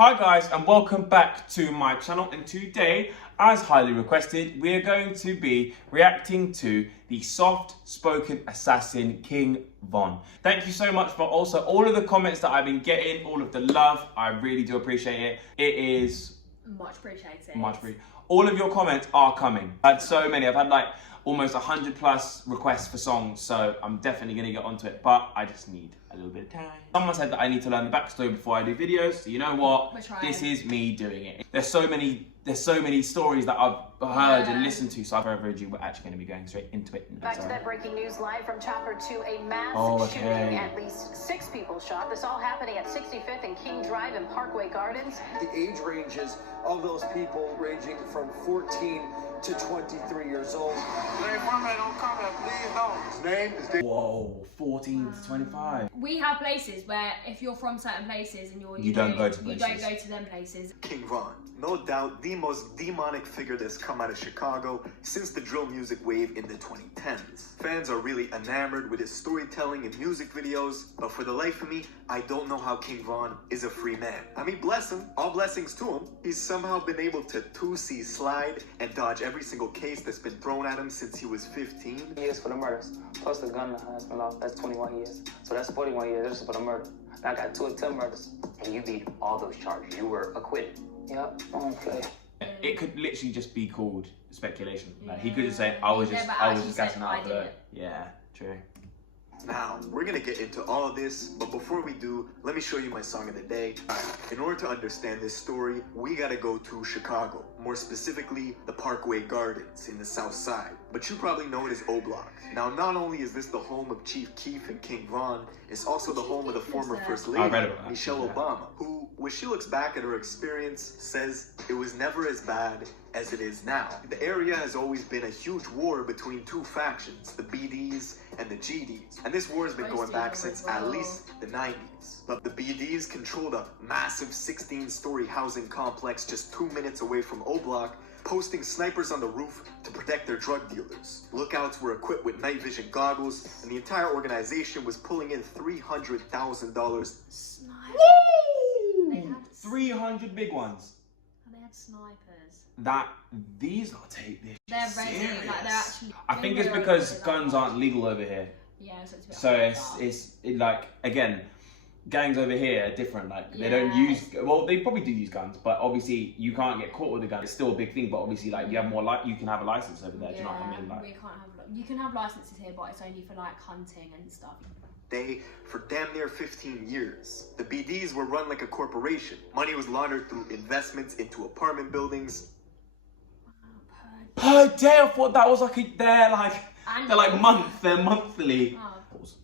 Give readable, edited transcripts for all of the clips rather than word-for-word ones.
Hi guys, and welcome back to my channel, and today, as highly requested, we are going to be reacting to the soft-spoken assassin King Von. Thank you so much for also all of the comments that I've been getting, all of the love. I really do appreciate it. It is much appreciated. All of your comments are coming. I've had so many. I've had like almost 100 plus requests for songs, so I'm definitely gonna get onto it, but I just need a little bit of time. Someone said that I need to learn the backstory before I do videos, so you know what? This is me doing it. There's so many stories that I've heard and listened to, so without further ado, we're actually going to be going straight into it. Back to that breaking news live from Chopper 2, a mass shooting, at least 6 people shot. This all happening at 65th and King Drive in Parkway Gardens. The age ranges of those people ranging from 14 to 23 years old. His name is Dave. Whoa, 14 to 25. We have places where if you're from certain places and you don't go to them places. King Von, no doubt the most demonic figure that's come out of Chicago since the drill music wave in the 2010s. Fans are really enamored with his storytelling and music videos, but for the life of me, I don't know how King Von is a free man. I mean, bless him, all blessings to him. He's somehow been able to 2C slide and dodge every single case that's been thrown at him since he was 15. Years for the murders, plus the gun has been lost. That's 21 years. So that's 41 years just for the murder. I got 2 attempted murders. And you beat all those charges. You were acquitted. Yep, okay. It could literally just be called speculation. Like he could just say, I was just gassing out for it. Yeah, true. Now, we're gonna get into all of this, but before we do, let me show you my song of the day. In order to understand this story, we gotta go to Chicago, more specifically, the Parkway Gardens in the South Side, but you probably know it as O-Block. Now, not only is this the home of Chief Keef and King Von, it's also the home of the former First Lady, Michelle Obama, who, when she looks back at her experience, says it was never as bad as it is now. The area has always been a huge war between 2 factions, the BDs and the GDs. And this war has been going back since at least the 90s. But the BDs controlled a massive 16-story housing complex just 2 minutes away from O-Block, posting snipers on the roof to protect their drug dealers. Lookouts were equipped with night vision goggles, and the entire organization was pulling in $300,000. Woo! 300 big ones. And they had snipers. These lot take this. They're ready, serious. like they're actually. I think it's because guns aren't legal over here. Yeah, so it's like, again, gangs over here are different. Like they don't use, well, they probably do use guns, but obviously you can't get caught with a gun. It's still a big thing, but obviously like you have more, like you can have a license over there. Do you know what I mean? Like, we can't have. You can have licenses here, but it's only for like hunting and stuff. For damn near 15 years. The BDs were run like a corporation. Money was laundered through investments into apartment buildings. Per day, I thought that was like they're monthly.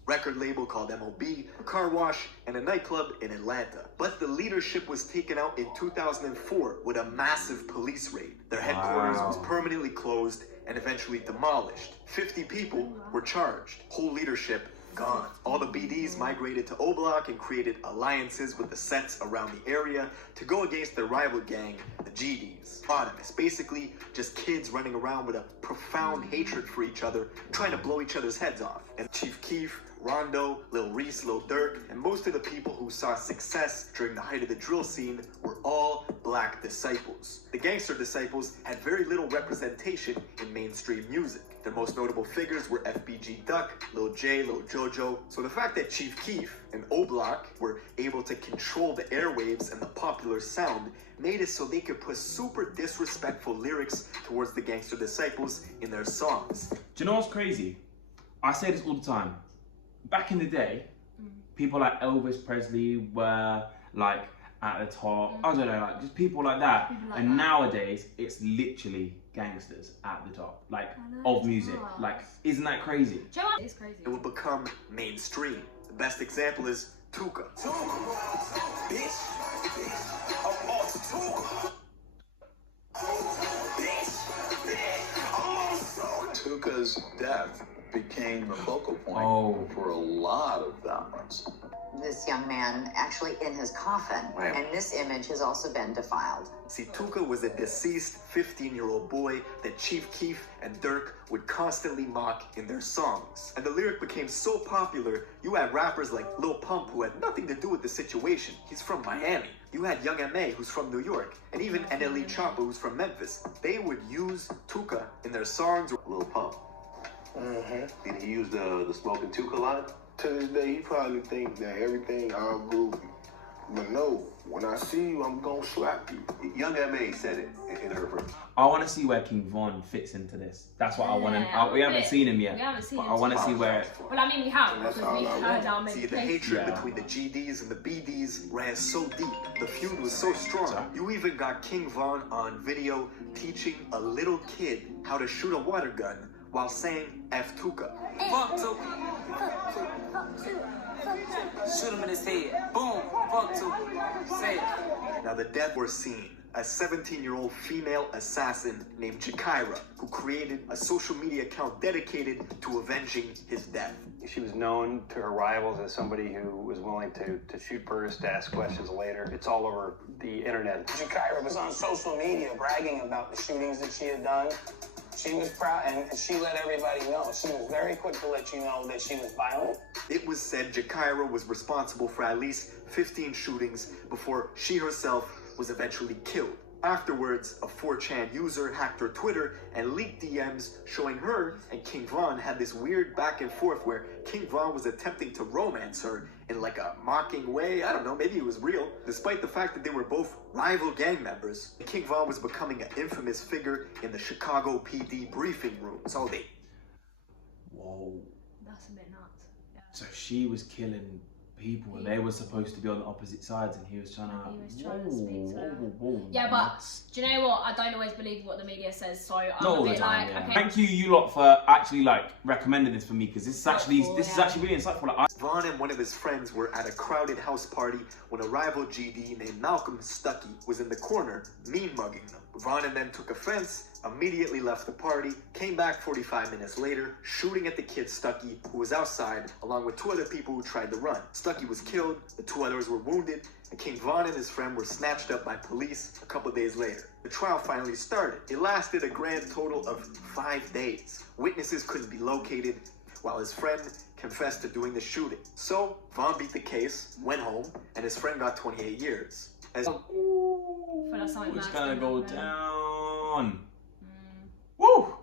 Record label called MOB, a car wash, and a nightclub in Atlanta. But the leadership was taken out in 2004 with a massive police raid. Their headquarters was permanently closed and eventually demolished. 50 people were charged. Whole leadership gone. All the BDs migrated to O-Block and created alliances with the sets around the area to go against their rival gang, the GDs. It's basically just kids running around with a profound hatred for each other, trying to blow each other's heads off. And Chief Keef, Rondo, Lil Reese, Lil Durk, and most of the people who saw success during the height of the drill scene were all black disciples. The gangster disciples had very little representation in mainstream music. Their most notable figures were FBG Duck, Lil J, Lil Jojo. So the fact that Chief Keef and O-Block were able to control the airwaves and the popular sound made it so they could put super disrespectful lyrics towards the gangster disciples in their songs. Do you know what's crazy? I say this all the time. Back in the day, people like Elvis Presley were like at the top. I don't know, like just people like that. Nowadays, it's literally gangsters at the top, like of music. Like, isn't that crazy? It's crazy. It would become mainstream. The best example is Tuka. Tuka's death became the focal point for a lot of violence. This young man actually in his coffin, and this image has also been defiled. See, Tuka was a deceased 15-year-old boy that Chief Keef and Durk would constantly mock in their songs. And the lyric became so popular, you had rappers like Lil Pump who had nothing to do with the situation. He's from Miami. You had Young M.A., who's from New York, and even NLE Choppa, who's from Memphis. They would use Tuka in their songs. Lil Pump. Did he use the smoking Tuka line? To this day, he probably think that everything all groovy. But no, when I see you, I'm gonna slap you. Young M.A. said it in her verse. I want to see where King Von fits into this. That's what I want to. We haven't seen him yet. We haven't seen him. I want to see where. Well, I mean, we have because we've heard our See, the hatred between the GDs and the BDs ran so deep. The feud was so strong. You even got King Von on video teaching a little kid how to shoot a water gun while saying F Tuka. Fuck Tuka. Shoot him in his head. Boom. Fuck Tuka. Say it. Now the death were seen. A 17-year-old female assassin named Jakira, who created a social media account dedicated to avenging his death. She was known to her rivals as somebody who was willing to shoot first, to ask questions later. It's all over the internet. Jakira was on social media bragging about the shootings that she had done. She was proud, and she let everybody know. She was very quick to let you know that she was violent. It was said Jakira was responsible for at least 15 shootings before she herself was eventually killed. Afterwards, a 4chan user hacked her Twitter and leaked DMs showing her and King Von had this weird back and forth where King Von was attempting to romance her in like a mocking way. I don't know, maybe it was real. Despite the fact that they were both rival gang members, King Von was becoming an infamous figure in the Chicago PD briefing room. So they... Whoa. That's a bit nuts. Yeah. So she was killing people and they were supposed to be on the opposite sides and he was trying to speak to her. Yeah, but do you know what? I don't always believe what the media says, so I'm not a bit like, yeah. okay. Thank you lot for actually like recommending this for me because this is actually really insightful. Like, Von and one of his friends were at a crowded house party when a rival GD named Malcolm Stuckey was in the corner mean mugging them. Von and then took offense, immediately left the party, came back 45 minutes later, shooting at the kid Stuckey, who was outside, along with 2 other people who tried to run. Stuckey was killed, the 2 others were wounded, and King Von and his friend were snatched up by police a couple days later. The trial finally started. It lasted a grand total of 5 days. Witnesses couldn't be located, while his friend confessed to doing the shooting. So, Von beat the case, went home, and his friend got 28 years. It's gonna go down. Woo!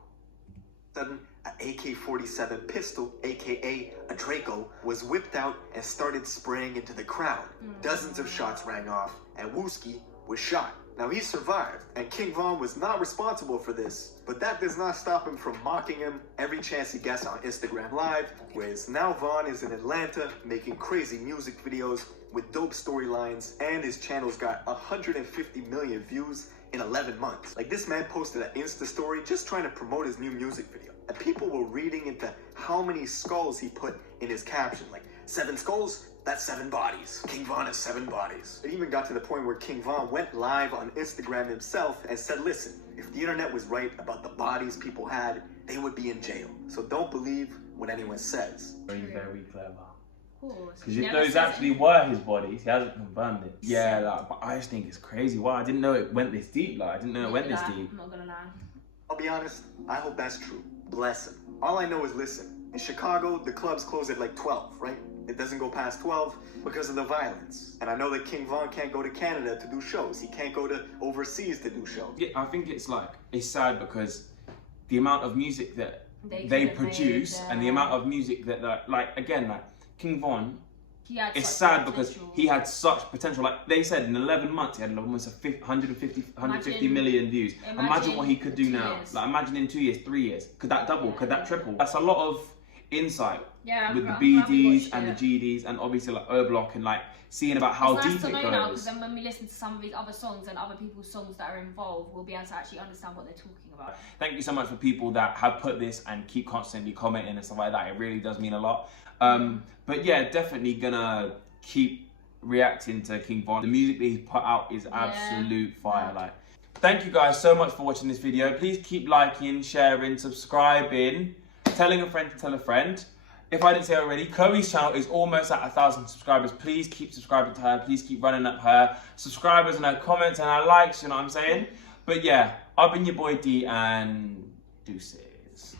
Sudden, an AK-47 pistol, aka a Draco, was whipped out and started spraying into the crowd. Dozens of shots rang off, and Wooski was shot. Now he survived, and King Von was not responsible for this, but that does not stop him from mocking him every chance he gets on Instagram Live, whereas now Von is in Atlanta making crazy music videos with dope storylines, and his channel's got 150 million views in 11 months. Like, this man posted an Insta story just trying to promote his new music video, and people were reading into how many skulls he put in his caption, like 7 skulls? That's 7 bodies. King Von has 7 bodies. It even got to the point where King Von went live on Instagram himself and said, listen, if the internet was right about the bodies people had, they would be in jail. So don't believe what anyone says. Very, very clever. Because those actually were his bodies. He hasn't confirmed it. Yeah, like, but I just think it's crazy. Wow, I didn't know it went this deep. Like, I didn't know it went this deep. I'm not gonna lie. I'll be honest, I hope that's true. Bless him. All I know is, listen, in Chicago, the clubs close at like 12, right? It doesn't go past 12 because of the violence. And I know that King Von can't go to Canada to do shows. He can't go to overseas to do shows. Yeah, I think it's sad because the amount of music that they produce and the amount of music that, like, again, like, King Von, it's sad because he had such potential. Like they said, in 11 months, he had almost 150 million views. Imagine what he could do now. Like, imagine in 2 years, 3 years. Could that double? Could that triple? That's a lot of insight with the BDs and the GDs and obviously like O-Block and like seeing about how deep it goes. Because then when we listen to some of these other songs and other people's songs that are involved, we'll be able to actually understand what they're talking about. Thank you so much for people that have put this and keep constantly commenting and stuff like that. It really does mean a lot. But yeah, definitely gonna keep reacting to King Von. The music that he's put out is absolute fire. Like, thank you guys so much for watching this video. Please keep liking, sharing, subscribing, telling a friend to tell a friend. If I didn't say already, Chloe's channel is almost at 1,000 subscribers. Please keep subscribing to her. Please keep running up her subscribers and her comments and her likes, you know what I'm saying? But yeah, I've been your boy D and deuces.